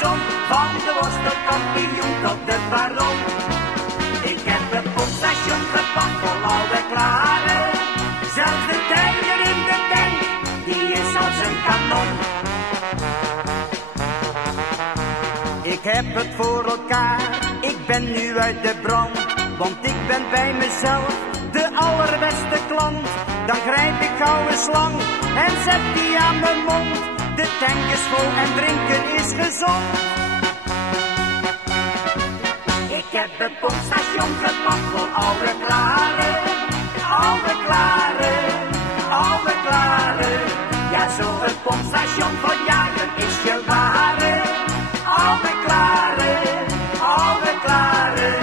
horizon, van de worstelkampioen tot de baron. Ik heb het pompstation gepakt vol oude klaren. Zelfs de tijger in de tank, die is als een kanon. Ik heb het voor elkaar, ik ben nu uit de brand. Want ik ben bij mezelf de allerbeste klant. Dan grijp ik gauw een slang en zet die aan mijn mond. De tank is vol en drinken is gezond. Ik heb het pompstation gepakt voor oude klaren. Oude klaren, oude klaren. Ja, zo'n pompstation voor jagen is je ware. Oude klaren, oude klaren.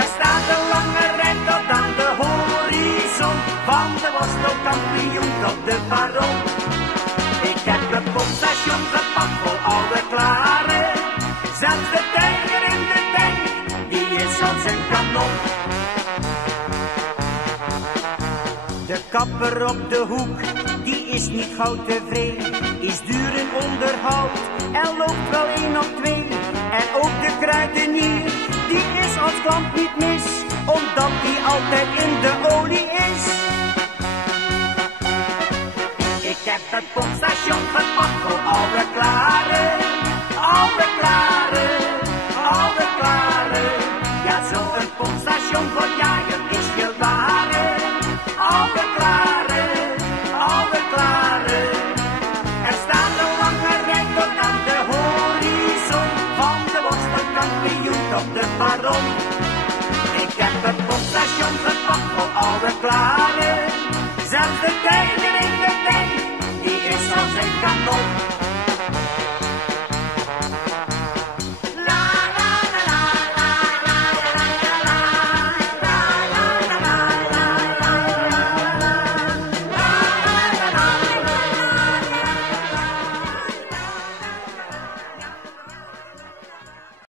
Er staat een lange rij tot aan de horizon, van de worstelkampioen tot de baron. Ik heb een pompstation gepakt voor oude klaren. Zelfs de tijger in de tank, die is als een kanon. De kapper op de hoek, die is niet gauw tevreden. Is duur in onderhoud en loopt wel 1 of 2. En ook de kruidenier, die is als klant niet mis, omdat die altijd in de olie is. Ik heb het pompstation gepakt voor oude klaren.